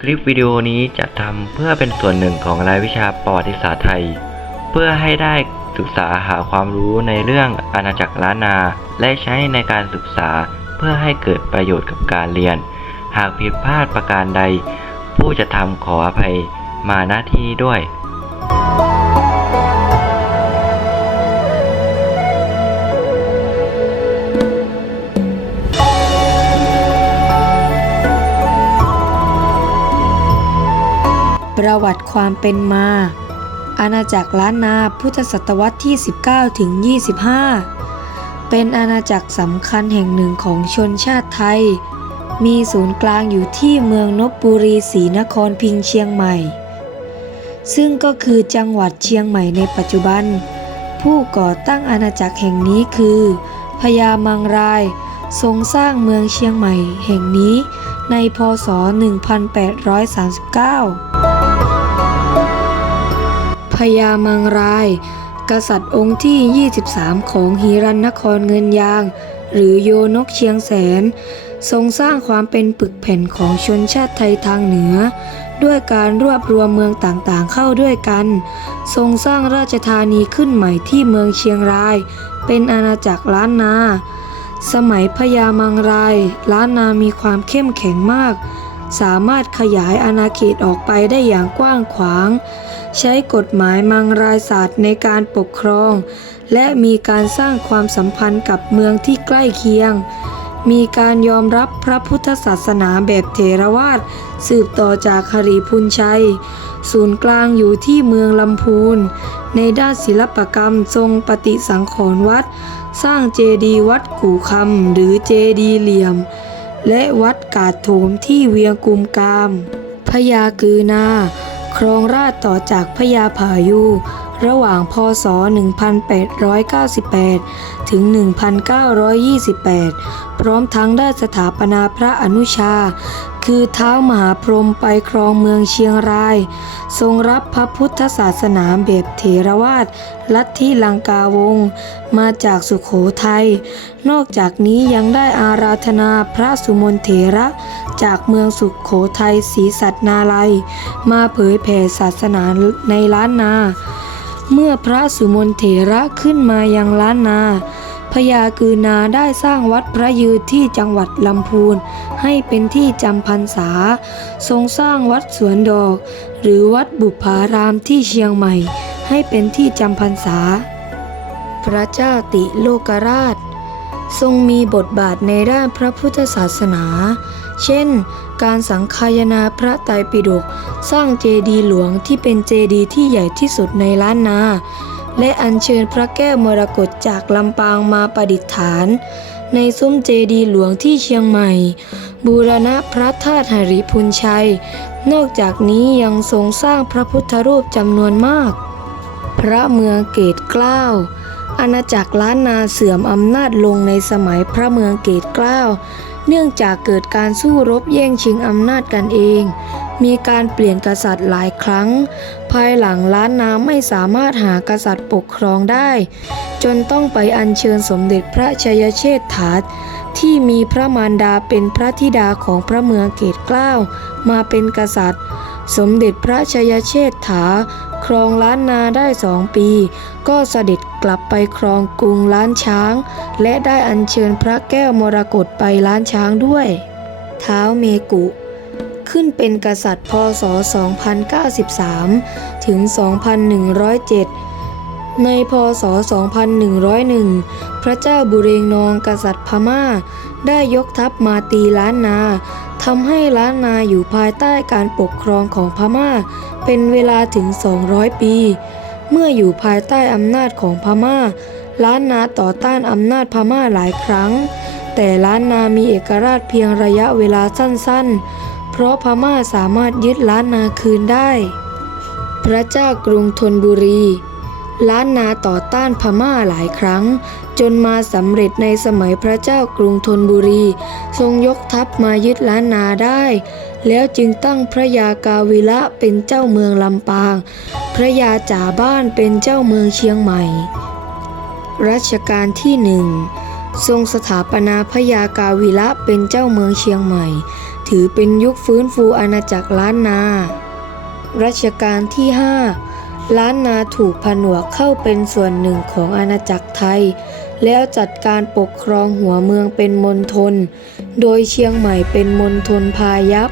คลิปวิดีโอนี้จะทำเพื่อเป็นส่วนหนึ่งของรายวิชาประวัติศาสตร์ไทย เพื่อให้ได้ศึกษาหาความรู้ในเรื่องอาณาจักรล้านนา และใช้ในการศึกษาเพื่อให้เกิดประโยชน์กับการเรียน หากผิดพลาดประการใด ผู้จะทำขออภัยมาหน้าที่ด้วย ประวัติความเป็นมา อาณาจักรล้านนาพุทธศตวรรษที่ 19ถึง25 เป็นอาณาจักรสำคัญแห่งหนึ่งของชนชาติไทย มีศูนย์กลางอยู่ที่เมืองนบบุรีศรีนครพิงเชียงใหม่ ซึ่งก็คือจังหวัดเชียงใหม่ในปัจจุบัน ผู้ก่อตั้งอาณาจักรแห่งนี้คือพญามังราย ทรงสร้างเมืองเชียงใหม่แห่งนี้ในพศ 1839 พญามังราย กษัตริย์องค์ที่ 23 ของฮีรันนครเงินยาง หรือโยนกเชียงแสน ทรงสร้างความเป็นปึกแผ่นของชนชาติไทยทางเหนือ ด้วยการรวบรวมเมืองต่างๆเข้าด้วยกัน ทรงสร้างราชธานีขึ้นใหม่ที่เมืองเชียงราย เป็นอาณาจักรล้านนา สมัยพญามังราย ล้านนามีความเข้มแข็งมาก สามารถขยายอาณาเขตออกไปได้อย่างกว้างขวาง ใช้กฎหมายมังรายศาสตร์ในการปกครอง และมีการสร้างความสัมพันธ์กับเมืองที่ใกล้เคียง มีการยอมรับพระพุทธศาสนาแบบเถรวาทสืบต่อจากหรีพุนชัย ศูนย์กลางอยู่ที่เมืองลำพูน ในด้านศิลปกรรมทรงปฏิสังขรณ์วัด สร้างเจดีย์วัดกู่คำหรือเจดีย์เหลี่ยม และวัดกาดโถมที่เวียงกุมกามพญากือนา ครองราชต่อจากพญาผายู ระหว่างพศ 1898 ถึง 1928 พร้อมทั้งได้สถาปนาพระอนุชา คือเท้ามหาพรหมไปครองเมืองเชียงราย ทรงรับพระพุทธศาสนาแบบเถรวาทลัทธิลังกาวงศ์มาจากสุขโขทัย นอกจากนี้ยังได้อาราธนาพระสุมนเถระจากเมืองสุขโขทัยศรีสัตนาลัย มาเผยแผ่ศาสนาในล้านนา เมื่อพระสุมนเถระขึ้นมายังล้านนาพญากือนาได้สร้างวัดพระยืนที่จังหวัดลำพูน ให้เป็นที่จำพรรษา ทรงสร้างวัดสวนดอก หรือวัดบุพารามที่เชียงใหม่ ให้เป็นที่จำพรรษา พระเจ้าติโลกราช ทรงมีบทบาทในด้านพระพุทธศาสนา เช่น การสังคายนาพระไตรปิฎกสร้างเจดีย์หลวงที่เป็นเจดีย์ที่ใหญ่ที่สุดในล้านนา และอัญเชิญพระแก้วมรกตจากลำปางมาประดิษฐาน ในซุ้มเจดีย์หลวงที่เชียงใหม่ บูรณะพระธาตุหริพุนชัย นอกจากนี้ยังทรงสร้างพระพุทธรูปจำนวนมาก พระเมืองเกตเกล้าอาณาจักรล้านนาเสื่อมอำนาจลงในสมัยพระเมืองเกตเกล้า เนื่องจากเกิดการสู้รบแย่งชิงอำนาจกันเอง มีการเปลี่ยนกษัตริย์หลายครั้ง ภายหลังล้านนาไม่สามารถหากษัตริย์ปกครองได้ จนต้องไปอัญเชิญสมเด็จพระชัยเชษฐาที่มีพระมารดาเป็นพระธิดาของพระเมืองเกตเกล้ามาเป็นกษัตริย์ สมเด็จพระชัยเชษฐา ครองล้านนาได้สองปี ก็เสด็จกลับไปครองกรุงล้านช้าง และได้อัญเชิญพระแก้วมรกตไปล้านช้างด้วยเท้าวเมกุ ขึ้นเป็นกษัตริย์พศ 2093 ถึง 2107 ในพศ 2101 พระเจ้าบุเรงนองกษัตริย์พม่า ได้ยกทัพมาตีล้านนาทำให้ล้านนาอยู่ภายใต้การปกครองของพม่า เป็นเวลาถึง 200 ปี เมื่ออยู่ภายใต้อำนาจของพม่า ล้านนาต่อต้านอำนาจพม่าหลายครั้ง แต่ล้านนามีเอกราชเพียงระยะเวลาสั้นๆ เพราะพม่าสามารถยึดล้านนาคืนได้ พระเจ้ากรุงธนบุรี ล้านนาต่อต้านพม่าหลายครั้ง จนมาสำเร็จในสมัยพระเจ้ากรุงธนบุรี ทรงยกทัพมายึดล้านนาได้ แล้วจึงตั้งพระยากาวิระเป็นเจ้าเมืองลำปาง พระยาจ่าบ้านเป็นเจ้าเมืองเชียงใหม่ รัชกาลที่หนึ่งทรงสถาปนาพระยากาวิระเป็นเจ้าเมืองเชียงใหม่ ถือเป็นยุคฟื้นฟูอาณาจักรล้านนา รัชกาลที่5 ล้านนาถูกผนวกเข้าเป็นส่วนหนึ่งของอาณาจักรไทย แล้วจัดการปกครองหัวเมืองเป็นมณฑลโดยเชียงใหม่เป็นมณฑลพายัพ